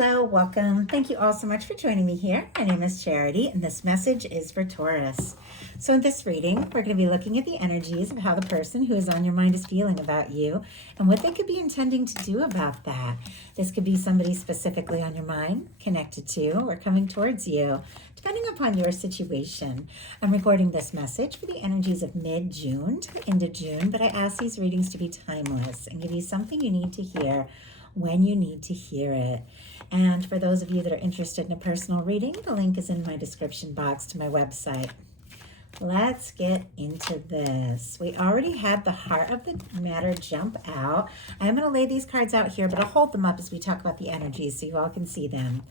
Hello, welcome. Thank you all so much for joining me here. My name is Charity, and this message is for Taurus. So in this reading, we're going to be looking at the energies of how the person who is on your mind is feeling about you and what they could be intending to do about that. This could be somebody specifically on your mind, connected to, or coming towards you, depending upon your situation. I'm recording this message for the energies of mid-June to the end of June, but I ask these readings to be timeless and give you something you need to hear when you need to hear it. And for those of you that are interested in a personal reading, the link is in my description box to my website. Let's get into this. We already had the heart of the matter jump out. I'm going to lay these cards out here, but I'll hold them up as we talk about the energies so you all can see them.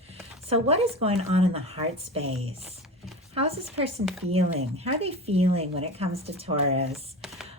So what is going on in the heart space? How's this person feeling? How are they feeling when it comes to Taurus?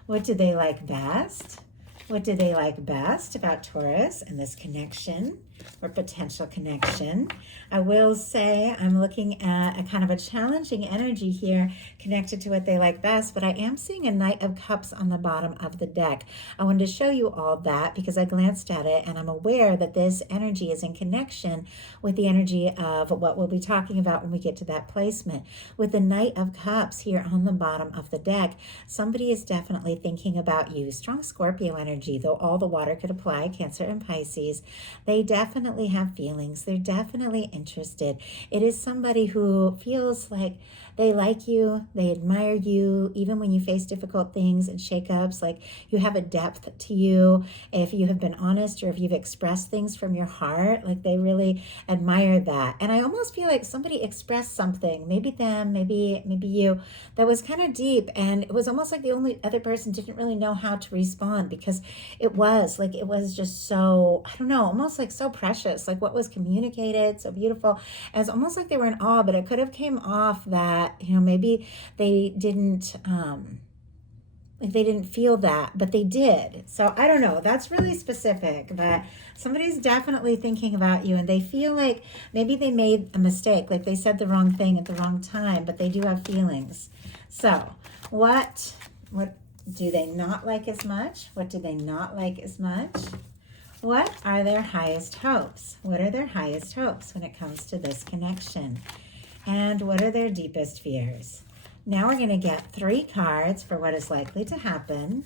What do they like best? What do they like best about Taurus and this connection or potential connection? I will say I'm looking at a kind of a challenging energy here connected to what they like best, but I am seeing a Knight of Cups on the bottom of the deck. I wanted to show you all that because I glanced at it and I'm aware that this energy is in connection with the energy of what we'll be talking about when we get to that placement. With the Knight of Cups here on the bottom of the deck, somebody is definitely thinking about you. Strong Scorpio energy, though all the water could apply, Cancer and Pisces. They definitely have feelings. They're definitely interested. It is somebody who feels like they like you, they admire you, even when you face difficult things and shakeups, like you have a depth to you. If you have been honest or if you've expressed things from your heart, like they really admire that. And I almost feel like somebody expressed something, maybe them, maybe you, that was kind of deep. And it was almost like the only other person didn't really know how to respond because it was just so, I don't know, almost like so precious, like what was communicated, so beautiful. And it's almost like they were in awe, but it could have came off that, maybe they didn't, like they didn't feel that, but they did. So I don't know, that's really specific, but somebody's definitely thinking about you and they feel like maybe they made a mistake, like they said the wrong thing at the wrong time, but they do have feelings. So what do they not like as much? What do they not like as much? What are their highest hopes? What are their highest hopes when it comes to this connection? And what are their deepest fears? Now we're going to get 3 cards for what is likely to happen,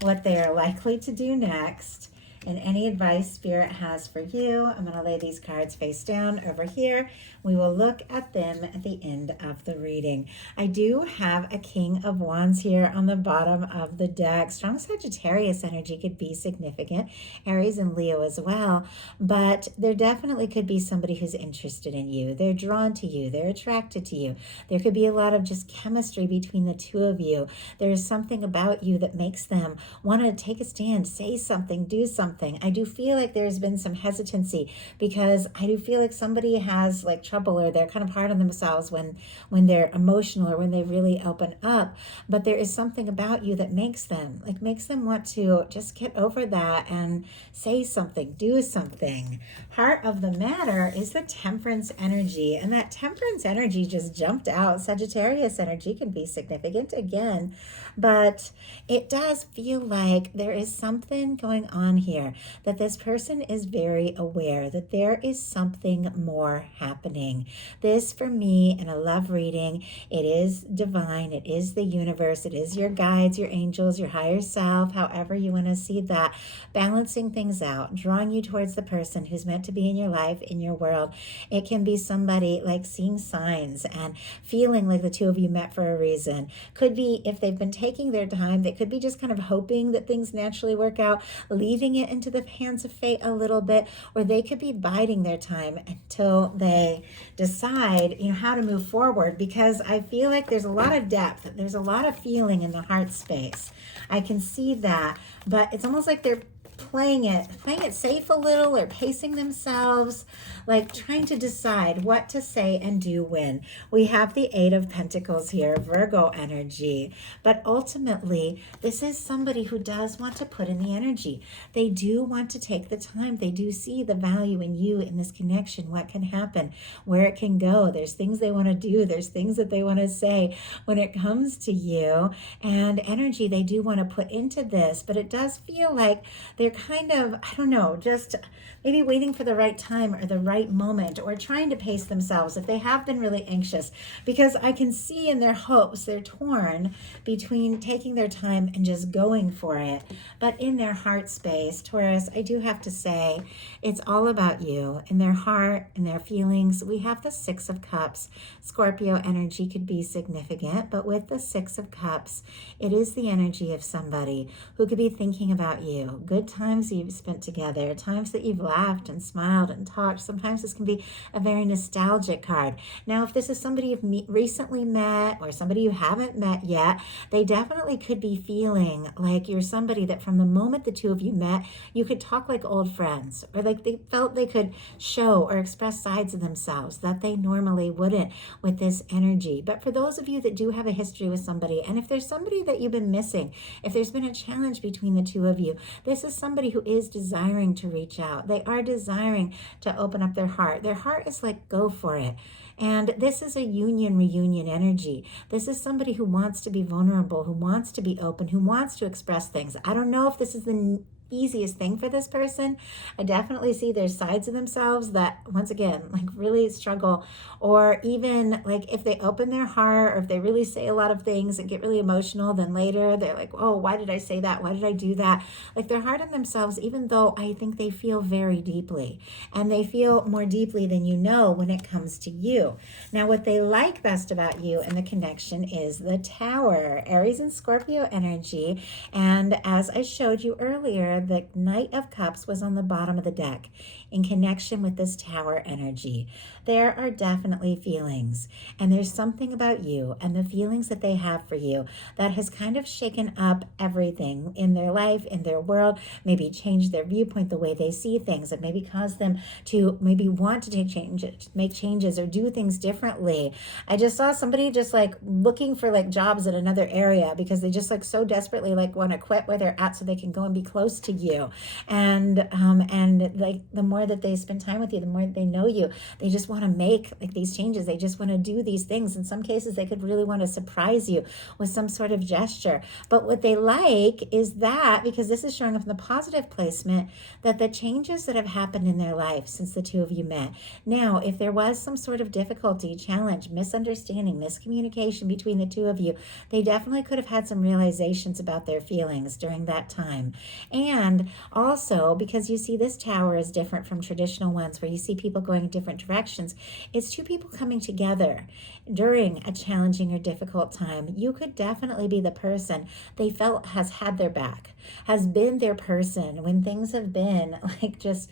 what they are likely to do next, and any advice Spirit has for you. I'm going to lay these cards face down over here. We will look at them at the end of the reading. I do have a King of Wands here on the bottom of the deck. Strong Sagittarius energy could be significant. Aries and Leo as well. But there definitely could be somebody who's interested in you. They're drawn to you. They're attracted to you. There could be a lot of just chemistry between the two of you. There is something about you that makes them want to take a stand, say something, do something. I do feel like there's been some hesitancy because I do feel like somebody has like trouble or they're kind of hard on themselves when they're emotional or when they really open up. But there is something about you that makes them want to just get over that and say something, do something. Heart of the matter is the Temperance energy, and that Temperance energy just jumped out. Sagittarius energy can be significant again, but it does feel like there is something going on here, that this person is very aware that there is something more happening. This, for me, in a love reading, it is divine, it is the universe, it is your guides, your angels, your higher self, however you want to see that, balancing things out, drawing you towards the person who's meant to be in your life, in your world. It can be somebody like seeing signs and feeling like the two of you met for a reason. Could be if they've been taking their time, they could be just kind of hoping that things naturally work out, leaving it into the hands of fate a little bit, or they could be biding their time until they decide, how to move forward, because I feel like there's a lot of depth, there's a lot of feeling in the heart space. I can see that, but it's almost like they're playing it safe a little, or pacing themselves, like trying to decide what to say and do when. We have the 8 of Pentacles here, Virgo energy, but ultimately this is somebody who does want to put in the energy. They do want to take the time. They do see the value in you, in this connection, what can happen, where it can go. There's things they want to do. There's things that they want to say when it comes to you, and energy they do want to put into this, but it does feel like they're they're kind of, I don't know, just maybe waiting for the right time or the right moment, or trying to pace themselves if they have been really anxious, because I can see in their hopes they're torn between taking their time and just going for it. But in their heart space, Taurus, I do have to say it's all about you. In their heart, in their feelings, we have the Six of Cups. Scorpio energy could be significant, but with the Six of Cups, it is the energy of somebody who could be thinking about you. Good times you've spent together, times that you've laughed and smiled and talked. Sometimes this can be a very nostalgic card. Now, if this is somebody you've recently met or somebody you haven't met yet, they definitely could be feeling like you're somebody that from the moment the two of you met, you could talk like old friends, or like they felt they could show or express sides of themselves that they normally wouldn't with this energy. But for those of you that do have a history with somebody, and if there's somebody that you've been missing, if there's been a challenge between the two of you, this is somebody who is desiring to reach out. They are desiring to open up their heart. Their heart is like, go for it. And this is a reunion energy. This is somebody who wants to be vulnerable, who wants to be open, who wants to express things. I don't know if this is the easiest thing for this person. I definitely see there's sides of themselves that, once again, like really struggle, or even like if they open their heart, or if they really say a lot of things and get really emotional, then later they're like, oh, why did I say that? Why did I do that? Like they're hard on themselves, even though I think they feel very deeply, and they feel more deeply than you know when it comes to you. Now, what they like best about you and the connection is the Tower, Aries and Scorpio energy. And as I showed you earlier, the Knight of Cups was on the bottom of the deck in connection with this Tower energy. There are definitely feelings, and there's something about you and the feelings that they have for you that has kind of shaken up everything in their life, in their world, maybe changed their viewpoint, the way they see things, and maybe caused them to maybe want to make changes or do things differently. I just saw somebody just like looking for like jobs in another area because they just like so desperately like want to quit where they're at so they can go and be close to you. And like the more that they spend time with you, the more they know you, they just want to make like these changes. They just want to do these things. In some cases, they could really want to surprise you with some sort of gesture. But what they like is that, because this is showing up in the positive placement, that the changes that have happened in their life since the two of you met. Now, if there was some sort of difficulty, challenge, misunderstanding, miscommunication between the two of you, they definitely could have had some realizations about their feelings during that time. And also, because you see this Tower is different from traditional ones where you see people going in different directions, it's two people coming together during a challenging or difficult time. You could definitely be the person they felt has had their back, has been their person when things have been like just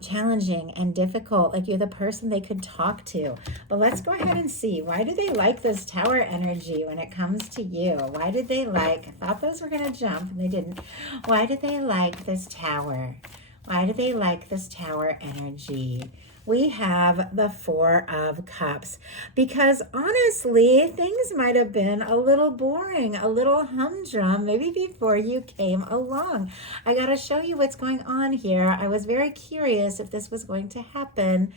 challenging and difficult. Like you're the person they could talk to. But let's go ahead and see, why do they like this Tower energy when it comes to you? Why did they like, I thought those were going to jump and they didn't. Why do they like this Tower? Why do they like this Tower energy? We have the Four of Cups, because honestly, things might have been a little boring, a little humdrum, maybe before you came along. I got to show you what's going on here. I was very curious if this was going to happen.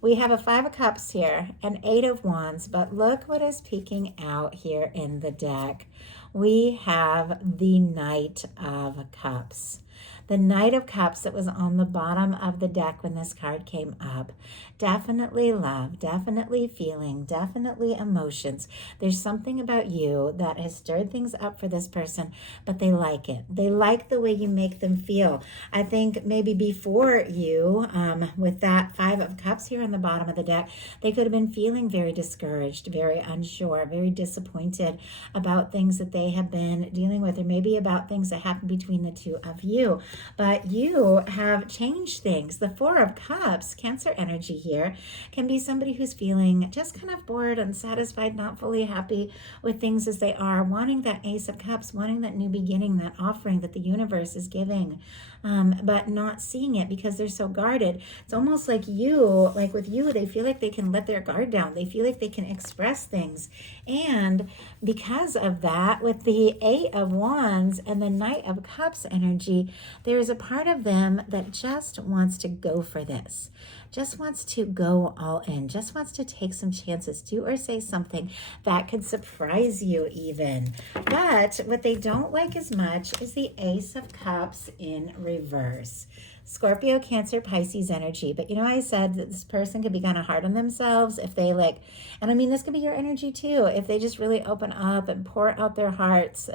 We have a Five of Cups here, an Eight of Wands, but look what is peeking out here in the deck. We have the Knight of Cups. The Knight of Cups that was on the bottom of the deck when this card came up. Definitely love, definitely feeling, definitely emotions. There's something about you that has stirred things up for this person, but they like it. They like the way you make them feel. I think maybe before you, with that Five of Cups here on the bottom of the deck, they could have been feeling very discouraged, very unsure, very disappointed about things that they have been dealing with, or maybe about things that happened between the two of you. But you have changed things. The Four of Cups, Cancer energy here, can be somebody who's feeling just kind of bored, unsatisfied, not fully happy with things as they are, wanting that Ace of Cups, wanting that new beginning, that offering that the universe is giving, but not seeing it because they're so guarded. It's almost like with you, they feel like they can let their guard down. They feel like they can express things. And because of that, with the Eight of Wands and the Knight of Cups energy, there is a part of them that just wants to go for this, just wants to go all in, just wants to take some chances, do or say something that could surprise you even. But what they don't like as much is the Ace of Cups in reverse. Scorpio, Cancer, Pisces energy. But you know, I said that this person could be kind of hard on themselves if they like, and I mean, this could be your energy too, if they just really open up and pour out their hearts.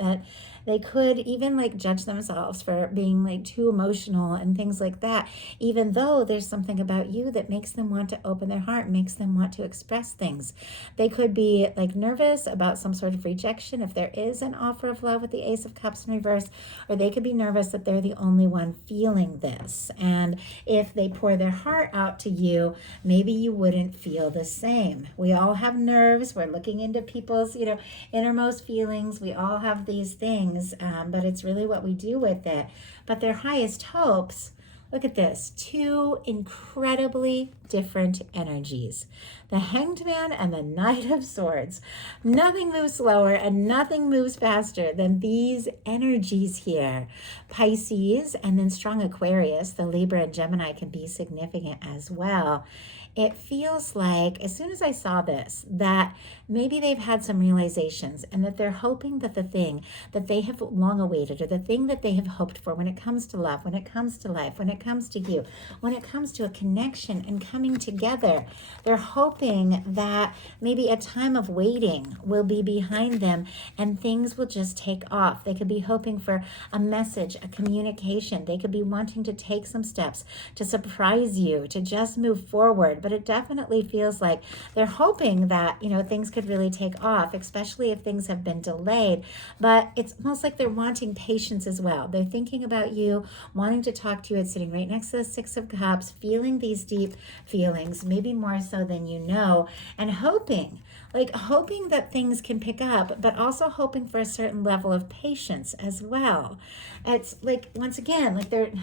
They could even like judge themselves for being like too emotional and things like that, even though there's something about you that makes them want to open their heart, makes them want to express things. They could be like nervous about some sort of rejection if there is an offer of love with the Ace of Cups in reverse, or they could be nervous that they're the only one feeling this. And if they pour their heart out to you, maybe you wouldn't feel the same. We all have nerves. We're looking into people's, innermost feelings. We all have these things. But it's really what we do with it. But their highest hopes, look at this, two incredibly different energies. The Hanged Man and the Knight of Swords. Nothing moves slower and nothing moves faster than these energies here. Pisces and then strong Aquarius, the Libra and Gemini can be significant as well. It feels like, as soon as I saw this, that maybe they've had some realizations and that they're hoping that the thing that they have long awaited, or the thing that they have hoped for when it comes to love, when it comes to life, when it comes to you, when it comes to a connection and coming together, they're hoping that maybe a time of waiting will be behind them and things will just take off. They could be hoping for a message, a communication. They could be wanting to take some steps to surprise you, to just move forward. But it definitely feels like they're hoping that, things could really take off, especially if things have been delayed. But it's almost like they're wanting patience as well. They're thinking about you, wanting to talk to you. It's sitting right next to the Six of Cups, feeling these deep feelings, maybe more so than you know, and hoping that things can pick up, but also hoping for a certain level of patience as well. It's like, once again,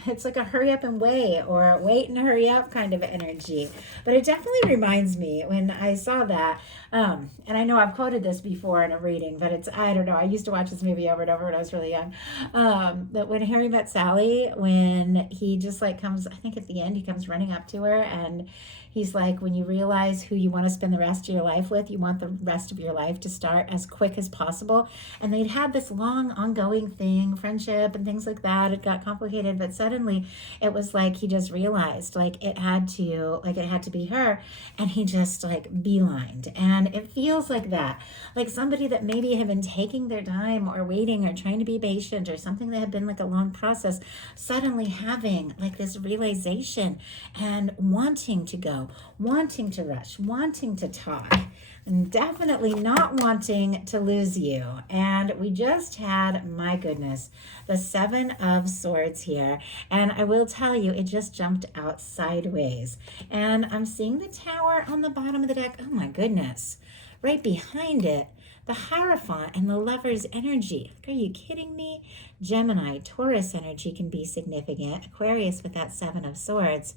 it's like a hurry up and wait, or wait and hurry up kind of energy. But it definitely reminds me when I saw that, and I know I've quoted this before in a reading, but I don't know, I used to watch this movie over and over when I was really young, that when Harry Met Sally, when he just comes, I think at the end, he comes running up to her and he's like, when you realize who you want to spend the rest of your life with, you want the rest of your life to start as quick as possible. And they'd had this long ongoing thing, friendship and things like that. It got complicated, but suddenly it was like he just realized it had to be her, and he just beelined. And it feels like that. Like somebody that maybe had been taking their time or waiting or trying to be patient or something that had been a long process, suddenly having this realization and wanting to go, wanting to rush, wanting to talk, and definitely not wanting to lose you. And we just had, my goodness, the Seven of Swords here. And I will tell you, it just jumped out sideways. And I'm seeing the Tower on the bottom of the deck. Oh my goodness. Right behind it, the Hierophant and the Lover's energy. Are you kidding me? Gemini, Taurus energy can be significant. Aquarius with that Seven of Swords.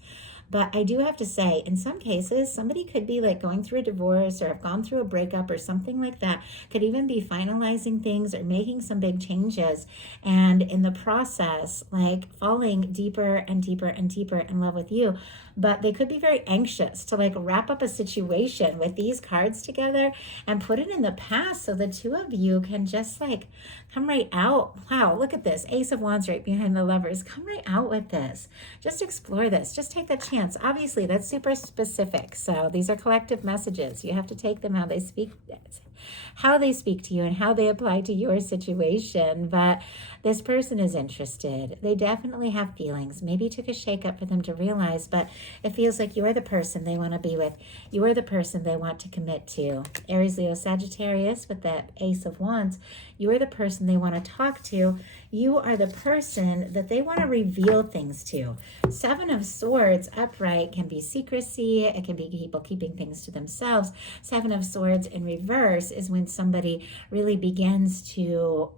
But I do have to say, in some cases, somebody could be going through a divorce or have gone through a breakup or something like that, could even be finalizing things or making some big changes. And in the process, falling deeper and deeper and deeper in love with you. But they could be very anxious to wrap up a situation with these cards together and put it in the past so the two of you can just come right out. Wow, look at this. Ace of Wands right behind the Lovers. Come right out with this. Just explore this. Just take the chance. Obviously, that's super specific. So these are collective messages. You have to take them how they speak to you and how they apply to your situation. But this person is interested. They definitely have feelings. Maybe it took a shakeup for them to realize, but it feels like you're the person they want to be with. You are the person they want to commit to. Aries, Leo, Sagittarius with that Ace of Wands. You are the person they want to talk to. You are the person that they want to reveal things to. Seven of Swords upright can be secrecy. It can be people keeping things to themselves. Seven of Swords in reverse is when somebody really begins to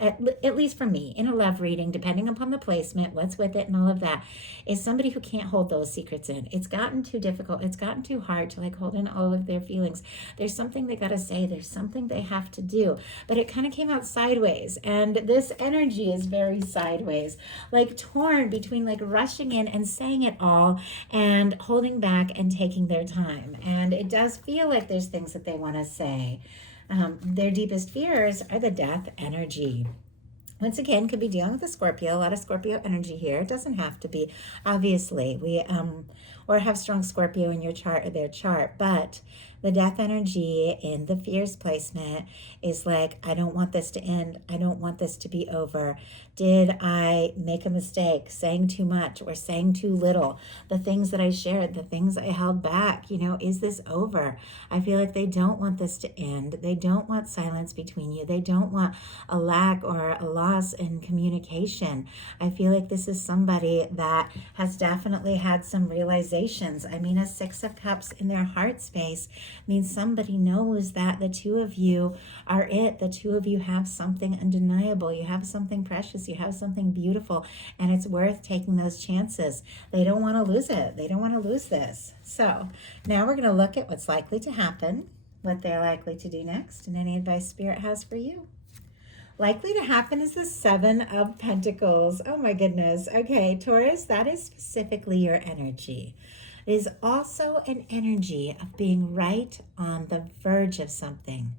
at least for me, in a love reading, depending upon the placement, what's with it and all of that, is somebody who can't hold those secrets in. It's gotten too difficult. It's gotten too hard to like hold in all of their feelings. There's something they got to say. There's something they have to do, but it kind of came out sideways. And this energy is very sideways, like torn between like rushing in and saying it all and holding back and taking their time. And it does feel like there's things that they want to say. Their deepest fears are the death energy. Once again, could be dealing with a Scorpio, a lot of Scorpio energy here. It doesn't have to be, obviously, or have strong Scorpio in your chart or their chart, but the death energy in the fears placement is like, I don't want this to end. I don't want this to be over. Did I make a mistake saying too much or saying too little? The things that I shared, the things I held back, is this over? I feel like they don't want this to end. They don't want silence between you. They don't want a lack or a loss in communication. I feel like this is somebody that has definitely had some realizations. I mean, a Six of Cups in their heart space means somebody knows that the two of you are it. The two of you have something undeniable. You have something precious. You have something beautiful, and it's worth taking those chances. They don't want to lose it. They don't want to lose this. So now we're going to look at what's likely to happen, what they're likely to do next, and any advice Spirit has for you. Likely to happen is the Seven of Pentacles. Oh my goodness. Okay, Taurus, that is specifically your energy. It is also an energy of being right on the verge of something.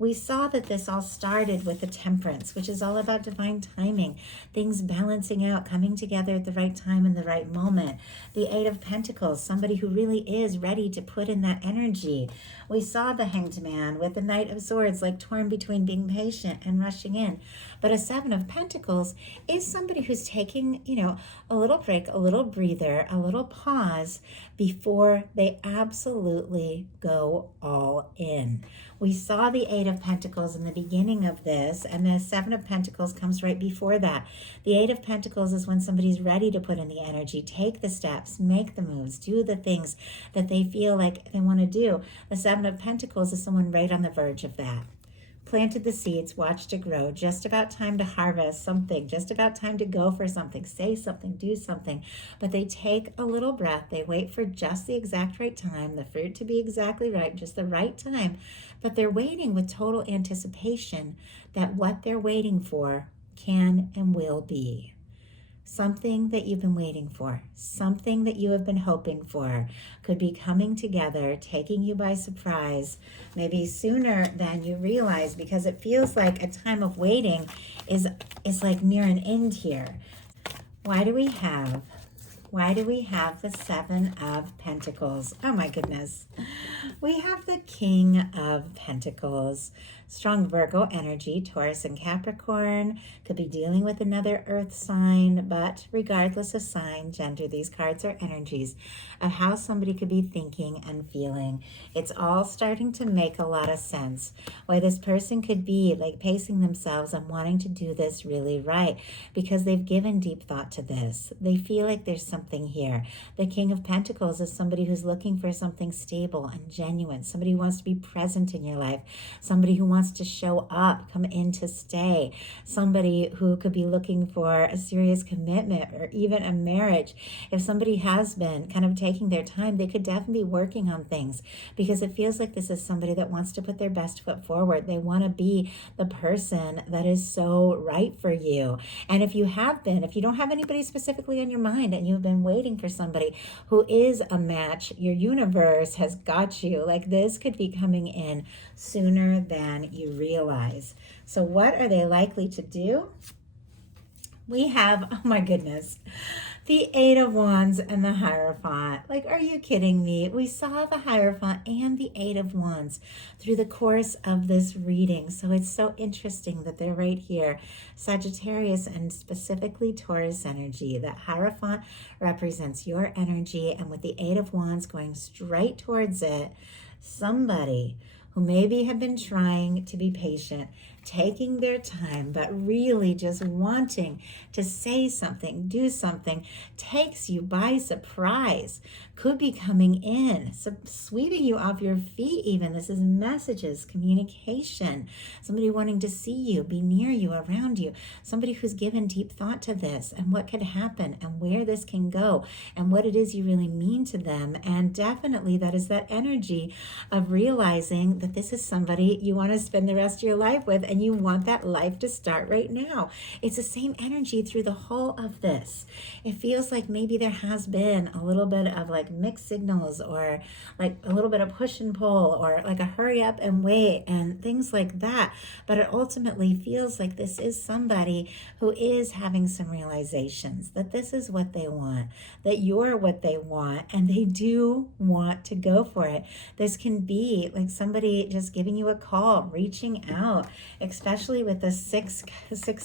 We saw that this all started with the Temperance, which is all about divine timing, things balancing out, coming together at the right time and the right moment. The Eight of Pentacles, somebody who really is ready to put in that energy. We saw the Hanged Man with the Knight of Swords, like torn between being patient and rushing in. But a Seven of Pentacles is somebody who's taking, a little break, a little breather, a little pause before they absolutely go all in. We saw the Eight of Pentacles in the beginning of this, and the Seven of Pentacles comes right before that. The Eight of Pentacles is when somebody's ready to put in the energy, take the steps, make the moves, do the things that they feel like they want to do. The Seven of Pentacles is someone right on the verge of that. Planted the seeds, watched it grow, just about time to harvest something, just about time to go for something, say something, do something. But they take a little breath, they wait for just the exact right time, the fruit to be exactly right, just the right time. But they're waiting with total anticipation that what they're waiting for can and will be. Something that you've been waiting for, something that you have been hoping for could be coming together, taking you by surprise, maybe sooner than you realize, because it feels like a time of waiting is like near an end here. Why do we have the Seven of Pentacles? Oh my goodness. We have the King of Pentacles. Strong Virgo energy, Taurus and Capricorn. Could be dealing with another earth sign, but regardless of sign, gender, these cards are energies of how somebody could be thinking and feeling. It's all starting to make a lot of sense. Why this person could be like pacing themselves and wanting to do this really right, because they've given deep thought to this. They feel like there's something here. The King of Pentacles is somebody who's looking for something stable and genuine, somebody who wants to be present in your life, somebody who wants to show up, come in to stay, somebody who could be looking for a serious commitment or even a marriage. If somebody has been kind of taking their time, they could definitely be working on things, because it feels like this is somebody that wants to put their best foot forward. They want to be the person that is so right for you. And if you don't have anybody specifically on your mind and you've been waiting for somebody who is a match, your universe has got you. Like, this could be coming in sooner than you realize. So what are they likely to do? We have, oh my goodness, the Eight of Wands and the Hierophant. Like, are you kidding me? We saw the Hierophant and the Eight of Wands through the course of this reading. So it's so interesting that they're right here. Sagittarius and specifically Taurus energy. That Hierophant represents your energy, and with the Eight of Wands going straight towards it, somebody who maybe have been trying to be patient, taking their time, but really just wanting to say something, do something, takes you by surprise, could be coming in, sweeping you off your feet even. This is messages, communication, somebody wanting to see you, be near you, around you, somebody who's given deep thought to this and what could happen and where this can go and what it is you really mean to them. And definitely that is that energy of realizing that this is somebody you want to spend the rest of your life with, and you want that life to start right now. It's the same energy through the whole of this. It feels like maybe there has been a little bit of like mixed signals, or like a little bit of push and pull, or like a hurry up and wait and things like that. But it ultimately feels like this is somebody who is having some realizations that this is what they want, that you're what they want, and they do want to go for it. This can be like somebody just giving you a call, reaching out, especially with the six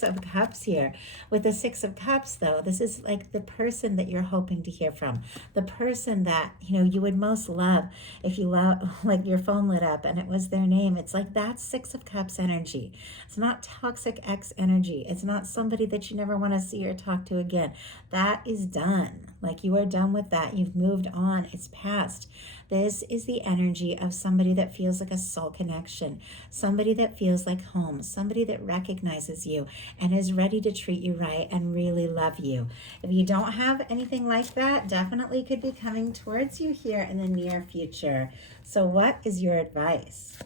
of cups here. With the 6 of cups though, this is like the person that you're hoping to hear from, the person that you would most love if you like your phone lit up and it was their name. It's like that 6 of cups energy. It's not toxic ex energy. It's not somebody that you never want to see or talk to again. That is done. Like you are done with that. You've moved on. It's past. This is the energy of somebody that feels like a soul connection, somebody that feels like home, somebody that recognizes you and is ready to treat you right and really love you. If you don't have anything like that, definitely could be coming towards you here in the near future. So what is your advice?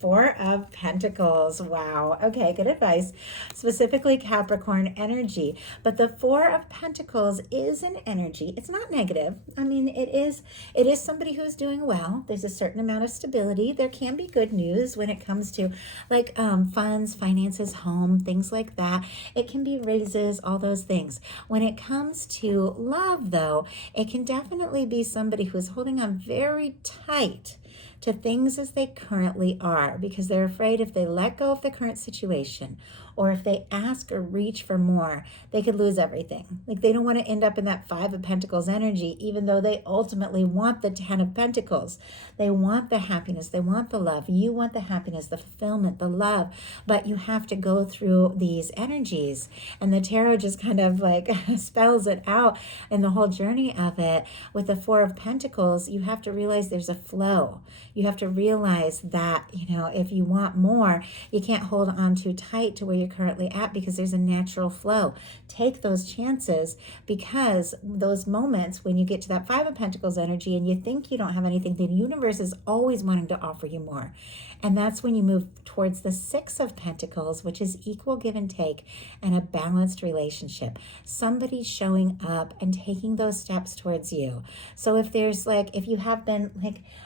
4 of Pentacles. Wow. Okay, good advice. Specifically Capricorn energy. But the 4 of Pentacles is an energy. It's not negative. I mean, it is somebody who's doing well. There's a certain amount of stability. There can be good news when it comes to like funds, finances, home, things like that. It can be raises, all those things. When it comes to love though, it can definitely be somebody who's holding on very tight to things as they currently are, because they're afraid if they let go of the current situation, or if they ask or reach for more, they could lose everything. Like they don't want to end up in that 5 of Pentacles energy, even though they ultimately want the 10 of Pentacles. They want the happiness, they want the love. You want the happiness, the fulfillment, the love, but you have to go through these energies. And the tarot just kind of like spells it out in the whole journey of it. With the 4 of Pentacles, you have to realize there's a flow. You have to realize that, if you want more, you can't hold on too tight to where you're currently at, because there's a natural flow. Take those chances, because those moments when you get to that 5 of Pentacles energy and you think you don't have anything, the universe is always wanting to offer you more. And that's when you move towards the 6 of Pentacles, which is equal give and take and a balanced relationship. Somebody showing up and taking those steps towards you. So if you have been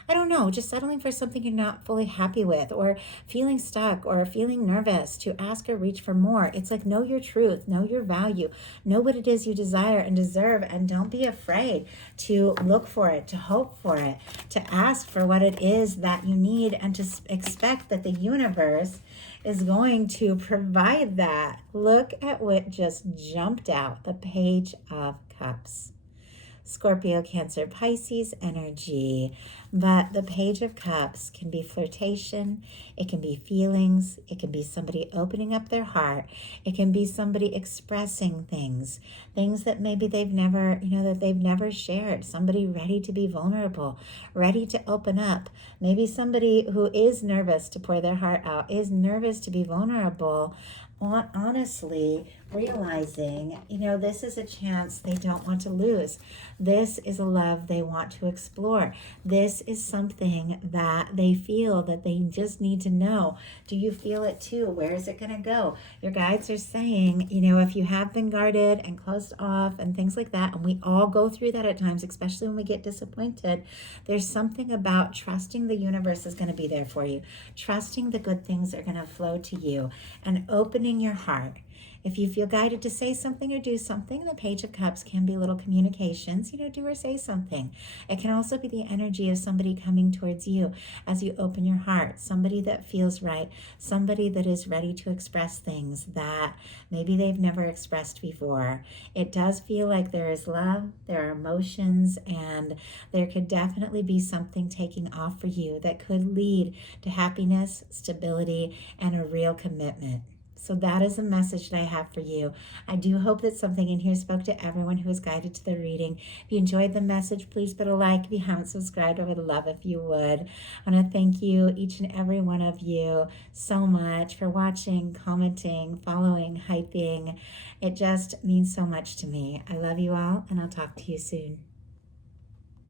I don't know, just settling for something you're not fully happy with, or feeling stuck, or feeling nervous to ask or reach for more, it's like, know your truth, know your value, know what it is you desire and deserve, and don't be afraid to look for it, to hope for it, to ask for what it is that you need, and to expect that the universe is going to provide that. Look at what just jumped out, the Page of Cups. Scorpio, Cancer, Pisces energy. But the Page of Cups can be flirtation, it can be feelings, it can be somebody opening up their heart, it can be somebody expressing things that maybe they've never shared, somebody ready to be vulnerable, ready to open up. Maybe somebody who is nervous to pour their heart out, is nervous to be vulnerable, honestly realizing, this is a chance they don't want to lose. This is a love they want to explore. This is something that they feel that they just need to know. Do you feel it too? Where is it going to go? Your guides are saying, if you have been guarded and closed off and things like that, and we all go through that at times, especially when we get disappointed, there's something about trusting the universe is going to be there for you, trusting the good things are going to flow to you, and opening opening your heart. If you feel guided to say something or do something, the Page of Cups can be little communications, do or say something. It can also be the energy of somebody coming towards you as you open your heart, somebody that feels right, somebody that is ready to express things that maybe they've never expressed before. It does feel like there is love, there are emotions, and there could definitely be something taking off for you that could lead to happiness, stability, and a real commitment. So that is a message that I have for you. I do hope that something in here spoke to everyone who was guided to the reading. If you enjoyed the message, please put a like. If you haven't subscribed, I would love if you would. I want to thank you, each and every one of you, so much for watching, commenting, following, hyping. It just means so much to me. I love you all, and I'll talk to you soon.